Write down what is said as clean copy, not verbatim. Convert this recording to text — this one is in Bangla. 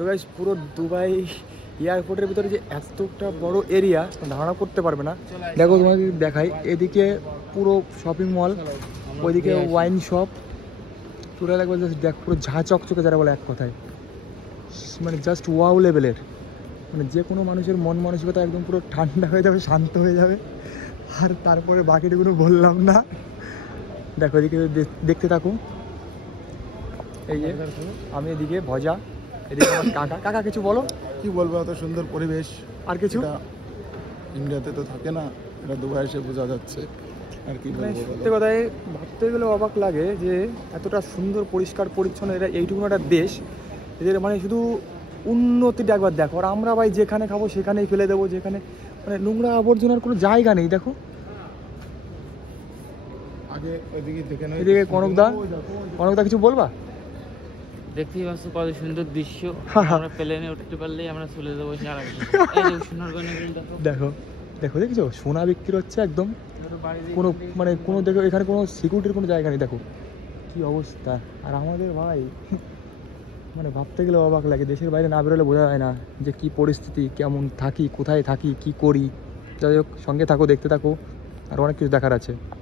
তো গাইস পুরো দুবাই এয়ারপোর্টের ভিতরে যে এতটা বড় এরিয়া ধারণা করতে পারবে না। দেখো তোমাকে দেখাই, এদিকে পুরো শপিং মল, ওইদিকে ওয়াইন শপ, পুরো লাগবে দেখ পুরো ঝা চকচকে যারা বলে এক কথায়, মানে জাস্ট ওয়াও লেভেলের। মানে যে কোনো মানুষের মন মানসিকতা একদম পুরো ঠান্ডা হয়ে যাবে, শান্ত হয়ে যাবে। আর তারপরে বাকিটুকুনো বললাম না। দেখো এদিকে দেখতে থাকুন। এই যে আমি এদিকে ভজা, এদিকে আমার কাকা। কাকা কিছু বলো। কি বলবো, এত সুন্দর পরিবেশ আর কিছু এটা ইন্ডিয়াতে তো থাকে না, এটা দুবাই এসে বোঝা যাচ্ছে। আর কি মানে বলবো সত্যি কথায় ভাবতে গেলে অবাক লাগে যে এতটা সুন্দর পরিষ্কার পরিচ্ছন্ন এরা, এইটুকু একটা দেশ, এদের মানে শুধু উন্নতিটা একবার দেখো। আর আমরা ভাই যেখানে খাবো সেখানেই ফেলে দেবো, যেখানে মানে নোংরা আবর্জনার কোনো জায়গা নেই। দেখো আগে ওইদিকে দেখে নয়, এদিকে কনকদা। কনকদা কিছু বলবা? দেখতেই পাচ্ছ কত সুন্দর দৃশ্য। আমরা প্লেনে উঠতে পারলেই আমরা চলে যাবো সারা বিশ্বে। এই যে সোনারগঞ্জে দেখো, দেখো দেখো দেখছো সোনা বিক্রি হচ্ছে একদম, কোনো মানে কোনো দেখো এখানে কোনো সিকিউরিটির কোনো জায়গা নেই। দেখো কি অবস্থা। আর আমাদের ভাই মানে ভাবতে গেলে অবাক লাগে, দেশের বাইরে না বেরোলে বোঝা যায় না যে কি পরিস্থিতি, কেমন থাকি, কোথায় থাকি, কি করি। যাই হোক সঙ্গে থাকো, দেখতে থাকো, আর অনেক কিছু দেখার আছে।